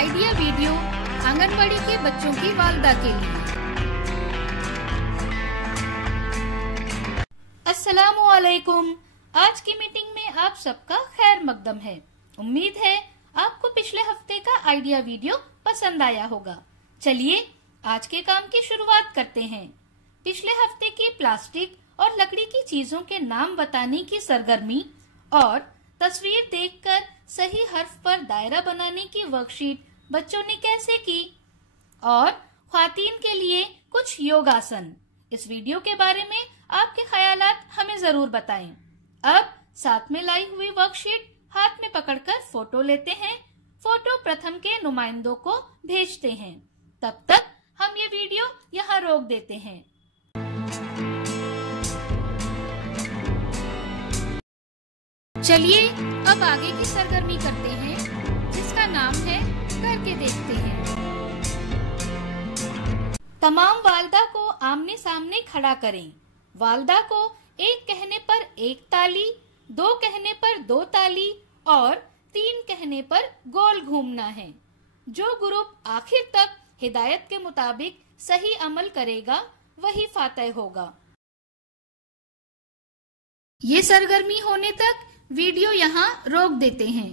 Idea video anganwadi के बच्चों की वालिदा के लिए। अस्सलामुअलैकुम। आज की मीटिंग में आप सबका खैर मकदम है। उम्मीद है आपको पिछले हफ्ते का आइडिया वीडियो पसंद आया होगा। चलिए आज के काम की शुरुआत करते हैं। पिछले हफ्ते की प्लास्टिक और लकड़ी की चीजों के नाम बताने की सरगर्मी और तस्वीर देखकर सही हर्फ पर दायरा बनाने की वर्कशीट बच्चों ने कैसे की, और ख्वातीन के लिए कुछ योगासन। इस वीडियो के बारे में आपके ख्यालात हमें जरूर बताएं। अब साथ में लाई हुई वर्कशीट हाथ में पकड़कर फोटो लेते हैं। फोटो प्रथम के नुमाइंदों को भेजते हैं। तब तक हम ये वीडियो यहाँ रोक देते हैं। चलिए अब आगे की सरगर्मी करते हैं, जिसका नाम है करके देखते हैं। तमाम वालिदा को आमने सामने खड़ा करें। वालिदा को एक कहने पर एक ताली, दो कहने पर दो ताली और तीन कहने पर गोल घूमना है। जो ग्रुप आखिर तक हिदायत के मुताबिक सही अमल करेगा वही फातह होगा। ये सरगर्मी होने तक वीडियो यहाँ रोक देते हैं।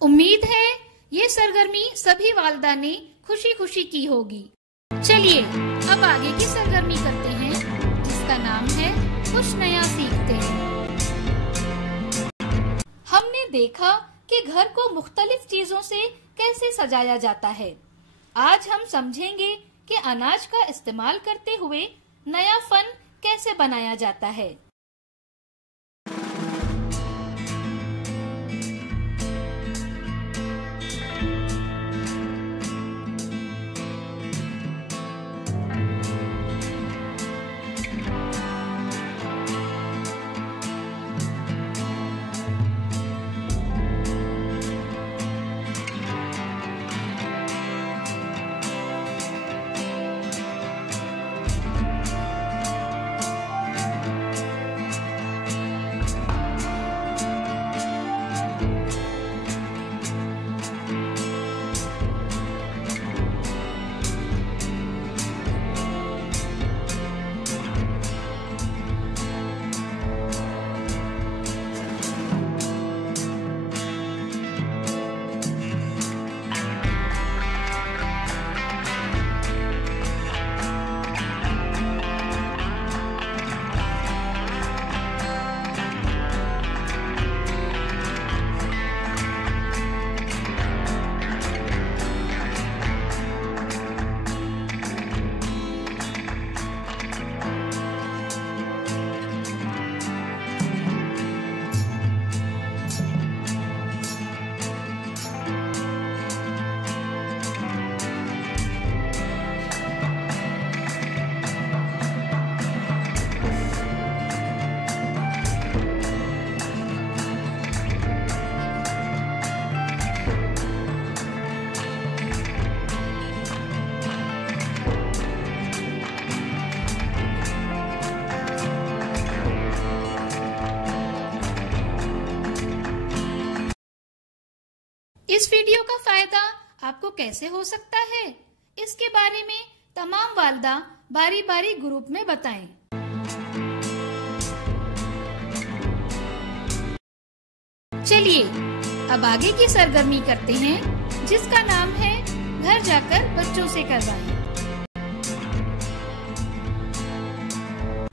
उम्मीद है ये सरगर्मी सभी वालिदा ने खुशी खुशी की होगी। चलिए अब आगे की सरगर्मी करते हैं, जिसका नाम है कुछ नया सीखते हैं। हमने देखा कि घर को मुख्तलिफ चीजों से कैसे सजाया जाता है। आज हम समझेंगे कि अनाज का इस्तेमाल करते हुए नया फन कैसे बनाया जाता है। इस वीडियो का फायदा आपको कैसे हो सकता है, इसके बारे में तमाम वालिदा बारी बारी ग्रुप में बताएं। चलिए अब आगे की सरगर्मी करते हैं, जिसका नाम है घर जाकर बच्चों से करवाएं।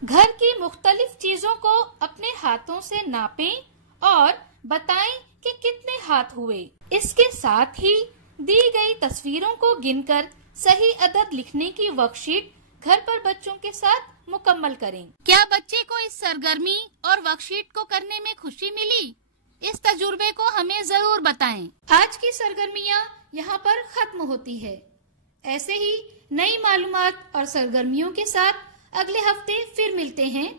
घर की मुख्तलिफ चीजों को अपने हाथों से नापें और बताएं कि कितने हाथ हुए। इसके साथ ही दी गई तस्वीरों को गिनकर सही अदद लिखने की वर्कशीट घर पर बच्चों के साथ मुकम्मल करें। क्या बच्चे को इस सरगर्मी और वर्कशीट को करने में खुशी मिली? इस तजुर्बे को हमें जरूर बताएं। आज की सरगर्मियाँ यहाँ पर खत्म होती है। ऐसे ही नई मालूमात और सरगर्मियों के साथ अगले हफ्ते फिर मिलते हैं।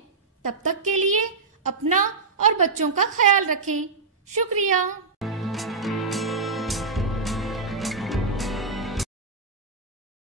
तब तक के लिए अपना और बच्चों का ख्याल रखें। शुक्रिया।